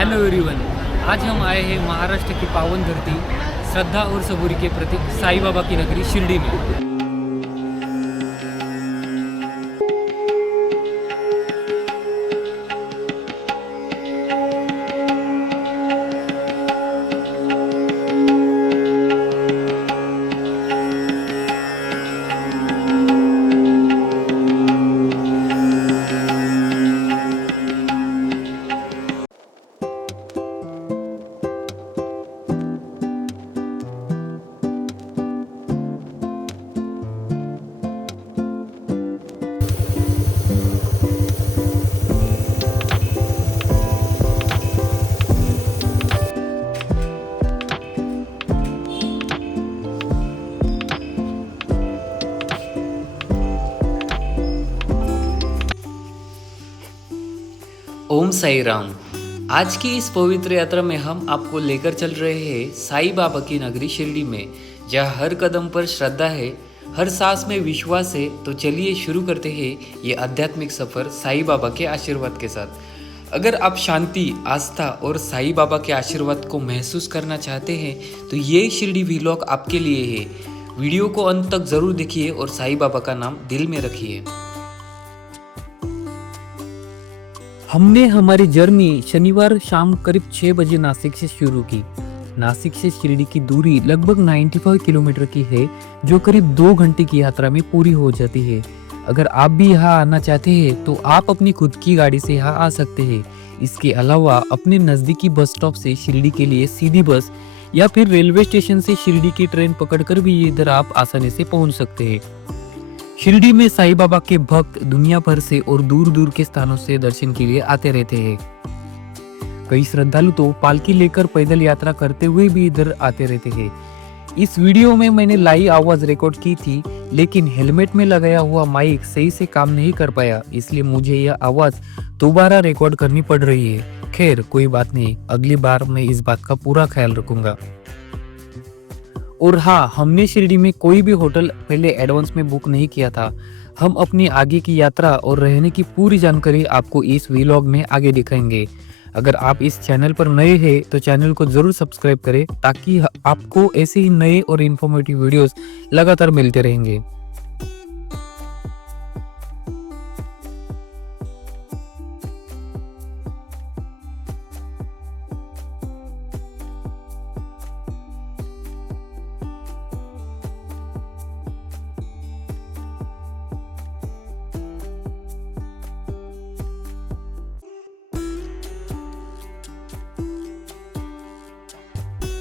Hello everyone. आज हम आए हैं महाराष्ट्र की पावन धरती श्रद्धा और सबूरी के प्रतीक साईं बाबा की नगरी शिरडी में। ओम साई राम। आज की इस पवित्र यात्रा में हम आपको लेकर चल रहे हैं साईं बाबा की नगरी शिरडी में, जहाँ हर कदम पर श्रद्धा है, हर सांस में विश्वास है। तो चलिए शुरू करते हैं ये आध्यात्मिक सफर साईं बाबा के आशीर्वाद के साथ। अगर आप शांति, आस्था और साईं बाबा के आशीर्वाद को महसूस करना चाहते हैं तो ये शिरडी व्लॉग आपके लिए है। वीडियो को अंत तक जरूर देखिए और साईं बाबा का नाम दिल में रखिए। हमने हमारी जर्नी शनिवार शाम करीब 6 बजे नासिक से शुरू की। नासिक से शिरडी की दूरी लगभग 95 किलोमीटर की है, जो करीब 2 घंटे की यात्रा में पूरी हो जाती है। अगर आप भी यहाँ आना चाहते हैं तो आप अपनी खुद की गाड़ी से यहाँ आ सकते हैं। इसके अलावा अपने नज़दीकी बस स्टॉप से शिरडी के लिए सीधी बस या फिर रेलवे स्टेशन से शिरडी की ट्रेन पकड़कर भी इधर आप आसानी से पहुँच सकते हैं। शिरडी में साईं बाबा के भक्त दुनिया भर से और दूर दूर के स्थानों से दर्शन के लिए आते रहते हैं। कई श्रद्धालु तो पालकी लेकर पैदल यात्रा करते हुए भी इधर आते रहते हैं। इस वीडियो में मैंने लाइव आवाज रिकॉर्ड की थी, लेकिन हेलमेट में लगाया हुआ माइक सही से काम नहीं कर पाया, इसलिए मुझे यह आवाज दोबारा रिकॉर्ड करनी पड़ रही है। खैर कोई बात नहीं, अगली बार मैं इस बात का पूरा ख्याल रखूंगा। और हाँ, हमने शिरडी में कोई भी होटल पहले एडवांस में बुक नहीं किया था। हम अपनी आगे की यात्रा और रहने की पूरी जानकारी आपको इस व्लॉग में आगे दिखाएंगे। अगर आप इस चैनल पर नए हैं तो चैनल को जरूर सब्सक्राइब करें, ताकि आपको ऐसे ही नए और इन्फॉर्मेटिव वीडियोस लगातार मिलते रहेंगे।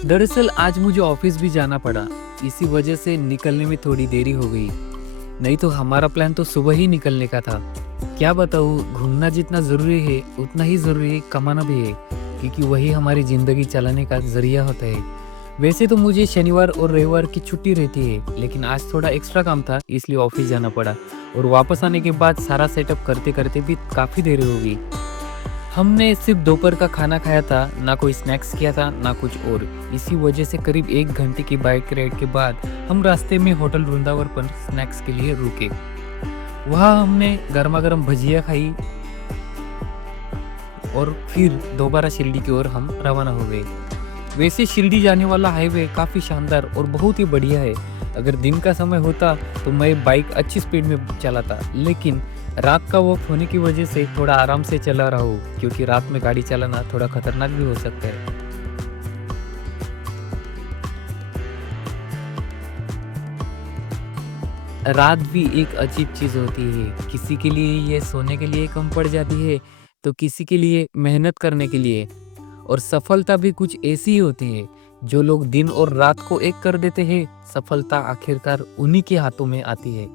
दरअसल आज मुझे ऑफिस भी जाना पड़ा, इसी वजह से निकलने में थोड़ी देरी हो गई। नहीं तो हमारा प्लान तो सुबह ही निकलने का था। क्या बताऊँ, घूमना जितना ज़रूरी है उतना ही ज़रूरी कमाना भी है, क्योंकि वही हमारी ज़िंदगी चलाने का जरिया होता है। वैसे तो मुझे शनिवार और रविवार की छुट्टी रहती है, लेकिन आज थोड़ा एक्स्ट्रा काम था, इसलिए ऑफिस जाना पड़ा। और वापस आने के बाद सारा सेटअप करते करते भी काफ़ी देर हो गई। हमने सिर्फ दोपहर का खाना खाया था, ना कोई स्नैक्स किया था ना कुछ और। इसी वजह से करीब 1 घंटे की बाइक राइड के बाद हम रास्ते में होटल वृंदावन पर स्नैक्स के लिए रुके। वहाँ हमने गर्मा गर्म भजिया खाई और फिर दोबारा शिरडी की ओर हम रवाना हो गए। वैसे शिरडी जाने वाला हाईवे काफ़ी शानदार और बहुत ही बढ़िया है। अगर दिन का समय होता तो मैं बाइक अच्छी स्पीड में चलाता, लेकिन रात का वक्त होने की वजह से थोड़ा आराम से चला रहा हूँ, क्योंकि रात में गाड़ी चलाना थोड़ा खतरनाक भी हो सकता है। रात भी एक अजीब चीज होती है। किसी के लिए ये सोने के लिए कम पड़ जाती है, तो किसी के लिए मेहनत करने के लिए। और सफलता भी कुछ ऐसी ही होती है, जो लोग दिन और रात को एक कर देते हैं, सफलता आखिरकार उन्हीं के हाथों में आती है।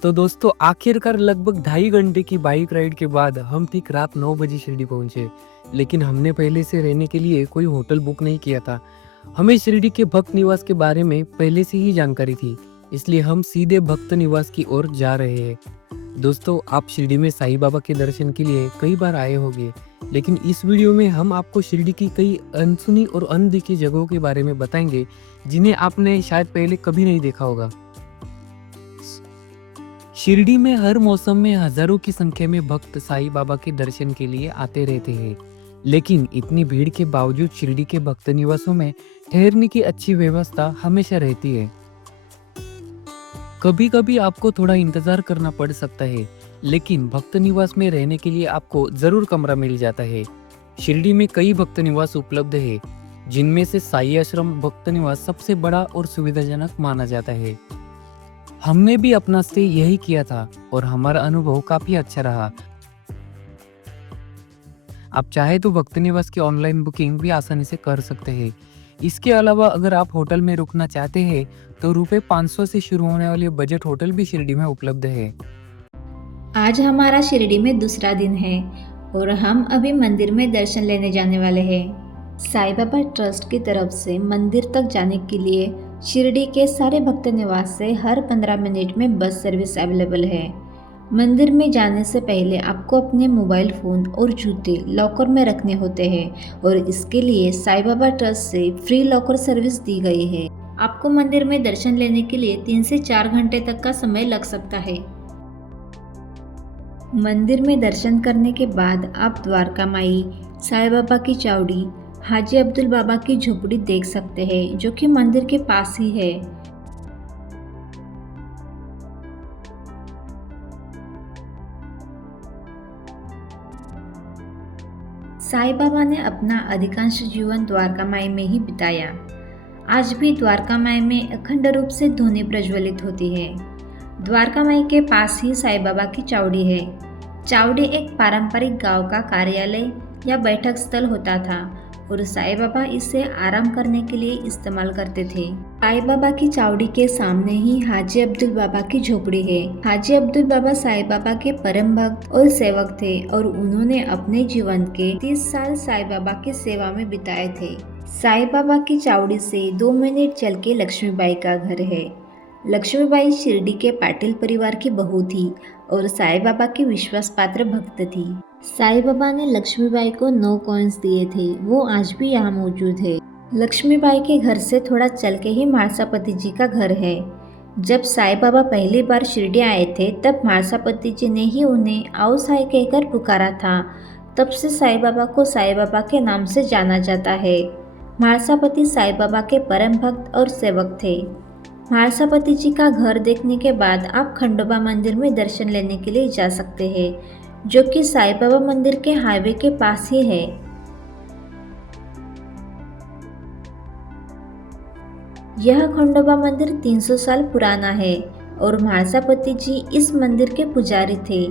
तो दोस्तों, आखिरकार लगभग 2.5 घंटे की बाइक राइड के बाद हम ठीक रात 9 बजे शिरडी पहुंचे। लेकिन हमने पहले से रहने के लिए कोई होटल बुक नहीं किया था। हमें शिरडी के भक्त निवास के बारे में पहले से ही जानकारी थी, इसलिए हम सीधे भक्त निवास की ओर जा रहे हैं। दोस्तों, आप शिरडी में साईं बाबा के दर्शन के लिए कई बार आए होंगे, लेकिन इस वीडियो में हम आपको शिरडी की कई अनसुनी और अनदेखी जगहों के बारे में बताएंगे, जिन्हें आपने शायद पहले कभी नहीं देखा होगा। शिरडी में हर मौसम में हजारों की संख्या में भक्त साईं बाबा के दर्शन के लिए आते रहते हैं। लेकिन इतनी भीड़ के बावजूद शिरडी के भक्त निवासों में ठहरने की अच्छी व्यवस्था हमेशा रहती है। कभी कभी आपको थोड़ा इंतजार करना पड़ सकता है, लेकिन भक्त निवास में रहने के लिए आपको जरूर कमरा मिल जाता है। शिरडी में कई भक्त निवास उपलब्ध है, जिनमें से साई आश्रम भक्त निवास सबसे बड़ा और सुविधाजनक माना जाता है। हमने भी अपना स्टे यही किया था और हमारा अनुभव काफी अच्छा रहा। आप चाहे तो भक्त निवास की ऑनलाइन बुकिंग भी आसानी से कर सकते हैं। इसके अलावा अगर आप होटल में रुकना चाहते हैं तो रुपए 500 से शुरू होने वाले बजट होटल भी शिरडी में उपलब्ध है। आज हमारा शिरडी में दूसरा दिन है और हम अभी मंदिर में दर्शन लेने जाने वाले हैं। साईं बाबा ट्रस्ट की तरफ से मंदिर तक जाने के लिए शिरडी के सारे भक्त निवास से हर 15 मिनट में बस सर्विस अवेलेबल है। मंदिर में जाने से पहले आपको अपने मोबाइल फ़ोन और जूते लॉकर में रखने होते हैं और इसके लिए साईं बाबा ट्रस्ट से फ्री लॉकर सर्विस दी गई है। आपको मंदिर में दर्शन लेने के लिए 3 से 4 घंटे तक का समय लग सकता है। मंदिर में दर्शन करने के बाद आप द्वारका माई, साईं बाबा की चावड़ी, हाजी अब्दुल बाबा की झोपड़ी देख सकते हैं, जो कि मंदिर के पास ही है। साईं बाबा ने अपना अधिकांश जीवन द्वारका माई में ही बिताया। आज भी द्वारका माई में अखंड रूप से ध्वनि प्रज्वलित होती है। द्वारका माई के पास ही साईं बाबा की चावड़ी है। चावड़ी एक पारंपरिक गांव का कार्यालय या बैठक स्थल होता था और साईं बाबा इसे आराम करने के लिए इस्तेमाल करते थे। साईं बाबा की चावड़ी के सामने ही हाजी अब्दुल बाबा की झोपड़ी है। हाजी अब्दुल बाबा साईं बाबा के परम भक्त और सेवक थे और उन्होंने अपने जीवन के 30 साल साईं बाबा की सेवा में बिताए थे। साईं बाबा की चावड़ी से 2 मिनट चल के लक्ष्मीबाई का घर है। लक्ष्मीबाई शिरडी के पाटिल परिवार की बहू थी और साईं बाबा की विश्वास पात्र भक्त थी। साईं बाबा ने लक्ष्मीबाई को 9 कॉइन्स दिए थे, वो आज भी यहाँ मौजूद है। लक्ष्मीबाई के घर से थोड़ा चल के ही म्हाळसापति जी का घर है। जब साईं बाबा पहली बार शिरडी आए थे तब म्हाळसापति जी ने ही उन्हें आओ साईं कहकर पुकारा था। तब से साईं बाबा को साईं बाबा के नाम से जाना जाता है। म्हाळसापति साईं बाबा के परम भक्त और सेवक थे। म्हाळसापति जी का घर देखने के बाद आप खंडोबा मंदिर में दर्शन लेने के लिए जा सकते हैं, जो कि साईं बाबा मंदिर के हाईवे के पास ही है। यह खंडोबा मंदिर 300 साल पुराना है और म्हाळसापति जी इस मंदिर के पुजारी थे।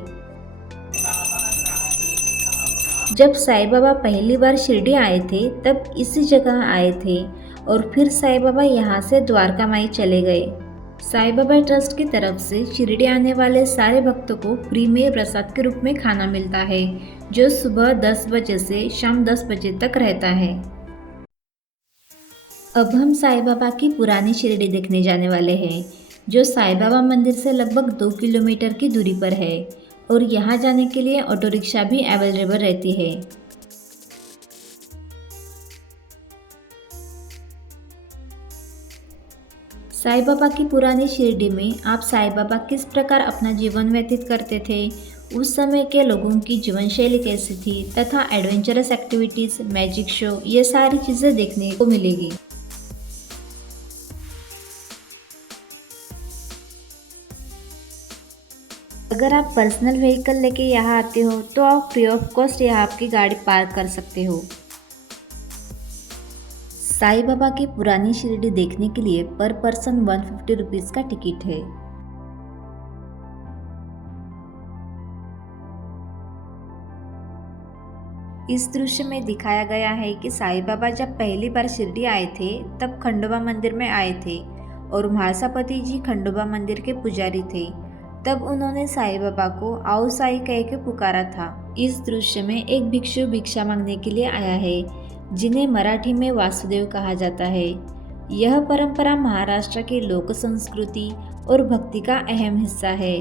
जब साईं बाबा पहली बार शिरडी आए थे तब इसी जगह आए थे और फिर साईं बाबा यहाँ से द्वारका माई चले गए। साईं बाबा ट्रस्ट की तरफ से शिरडी आने वाले सारे भक्तों को फ्री में प्रसाद के रूप में खाना मिलता है, जो सुबह 10 बजे से शाम 10 बजे तक रहता है। अब हम साईं बाबा की पुरानी शिरडी देखने जाने वाले हैं, जो साईं बाबा मंदिर से लगभग 2 किलोमीटर की दूरी पर है और यहाँ जाने के लिए ऑटो रिक्शा भी अवेलेबल रहती है। साईं बाबा की पुरानी शिरडी में आप साईं बाबा किस प्रकार अपना जीवन व्यतीत करते थे, उस समय के लोगों की जीवन शैली कैसी थी तथा एडवेंचरस एक्टिविटीज़, मैजिक शो, ये सारी चीज़ें देखने को मिलेगी। अगर आप पर्सनल व्हीकल लेके यहाँ आते हो तो आप फ्री ऑफ कॉस्ट यहाँ आपकी गाड़ी पार्क कर सकते हो। साईं बाबा की पुरानी शिरडी देखने के लिए पर पर्सन 150 रुपीज़ का टिकट है। इस दृश्य में दिखाया गया है कि साईं बाबा जब पहली बार शिरडी आए थे तब खंडोबा मंदिर में आए थे और म्हाळसापति जी खंडोबा मंदिर के पुजारी थे। तब उन्होंने साईं बाबा को आओ साईं कह के पुकारा था। इस दृश्य में एक भिक्षु भिक्षा मांगने के लिए आया है, जिन्हें मराठी में वासुदेव कहा जाता है। यह परंपरा महाराष्ट्र की लोक संस्कृति और भक्ति का अहम हिस्सा है।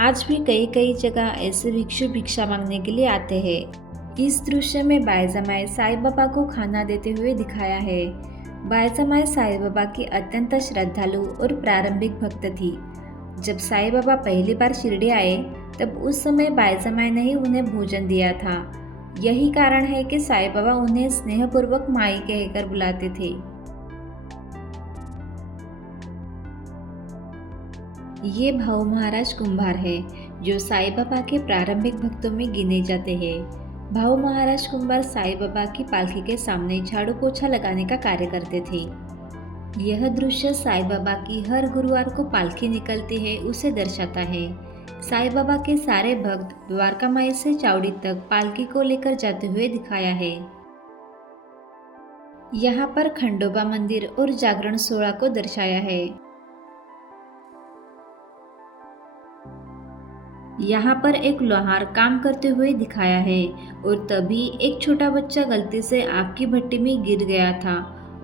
आज भी कई जगह ऐसे भिक्षु भिक्षा मांगने के लिए आते हैं। इस दृश्य में बायजामाई साईं बाबा को खाना देते हुए दिखाया है। बायजामाई साईं बाबा की अत्यंत श्रद्धालु और प्रारंभिक भक्त थी। जब साईं बाबा पहली बार शिरडी आए तब उस समय बायजमाई ने ही उन्हें भोजन दिया था। यही कारण है कि साईं बाबा उन्हें स्नेहपूर्वक माई कहकर बुलाते थे। ये भाऊ महाराज कुंभार है जो साईं बाबा के प्रारंभिक भक्तों में गिने जाते हैं। भाऊ महाराज कुंभार साईं बाबा की पालकी के सामने झाड़ू पोछा लगाने का कार्य करते थे। यह दृश्य साईं बाबा की हर गुरुवार को पालकी निकलती है उसे दर्शाता है। साईं बाबा के सारे भक्त द्वारका माई से चावड़ी तक पालकी को लेकर जाते हुए दिखाया है। यहाँ पर खंडोबा मंदिर और जागरण सोहळा को दर्शाया है। यहाँ पर एक लोहार काम करते हुए दिखाया है और तभी एक छोटा बच्चा गलती से आग की भट्टी में गिर गया था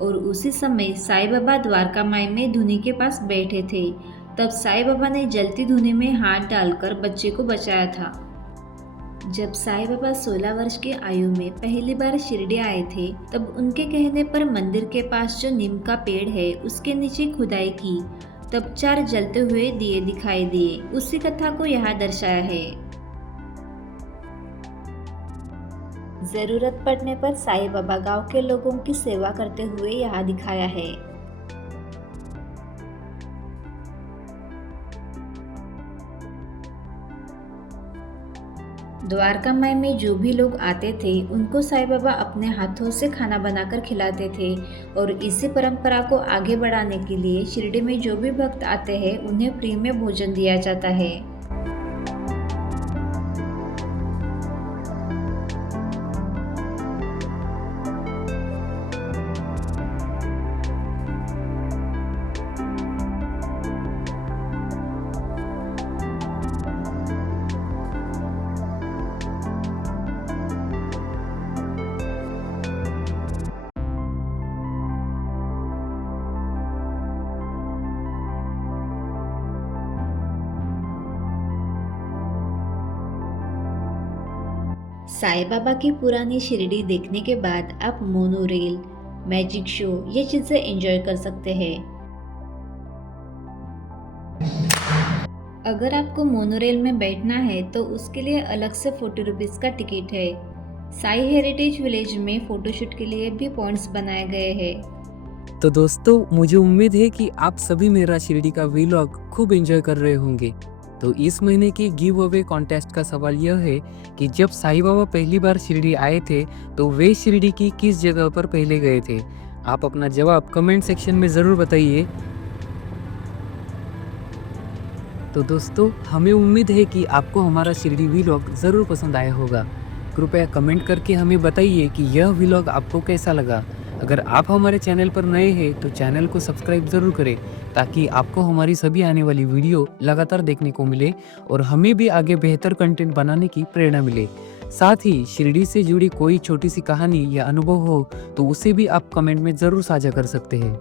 और उसी समय साईं बाबा द्वारका माई में धुनी के पास बैठे थे। तब साईं बाबा ने जलती धुनी में हाथ डालकर बच्चे को बचाया था। जब साईं बाबा 16 वर्ष की आयु में पहली बार शिरडी आए थे तब उनके कहने पर मंदिर के पास जो नीम का पेड़ है उसके नीचे खुदाई की, तब 4 जलते हुए दिए दिखाई दिए। उसी कथा को यहाँ दर्शाया है। जरूरत पड़ने पर साईं बाबा गांव के लोगों की सेवा करते हुए यहाँ दिखाया है। द्वारका माई में जो भी लोग आते थे उनको साईं बाबा अपने हाथों से खाना बनाकर खिलाते थे और इसी परंपरा को आगे बढ़ाने के लिए शिरडी में जो भी भक्त आते हैं उन्हें फ्री में भोजन दिया जाता है। साईं बाबा की पुरानी शिरडी देखने के बाद आप मोनोरेल, मैजिक शो ये चीजें एंजॉय कर सकते हैं। अगर आपको मोनोरेल में बैठना है तो उसके लिए अलग से 40 रुपीज़ का टिकट है। साई हेरिटेज विलेज में फोटोशूट के लिए भी पॉइंट्स बनाए गए हैं। तो दोस्तों, मुझे उम्मीद है कि आप सभी मेरा शिरडी का व्लॉग खूब एंजॉय कर रहे होंगे। तो इस महीने की गिव अवे कॉन्टेस्ट का सवाल यह है कि जब साईं बाबा पहली बार शिरडी आए थे तो वे शिरडी की किस जगह पर पहले गए थे। आप अपना जवाब कमेंट सेक्शन में ज़रूर बताइए। तो दोस्तों, हमें उम्मीद है कि आपको हमारा शिरडी व्लॉग ज़रूर पसंद आया होगा। कृपया कमेंट करके हमें बताइए कि यह व्लॉग आपको कैसा लगा। अगर आप हमारे चैनल पर नए हैं तो चैनल को सब्सक्राइब ज़रूर करें ताकि आपको हमारी सभी आने वाली वीडियो लगातार देखने को मिले और हमें भी आगे बेहतर कंटेंट बनाने की प्रेरणा मिले। साथ ही शिरडी से जुड़ी कोई छोटी सी कहानी या अनुभव हो तो उसे भी आप कमेंट में ज़रूर साझा कर सकते हैं।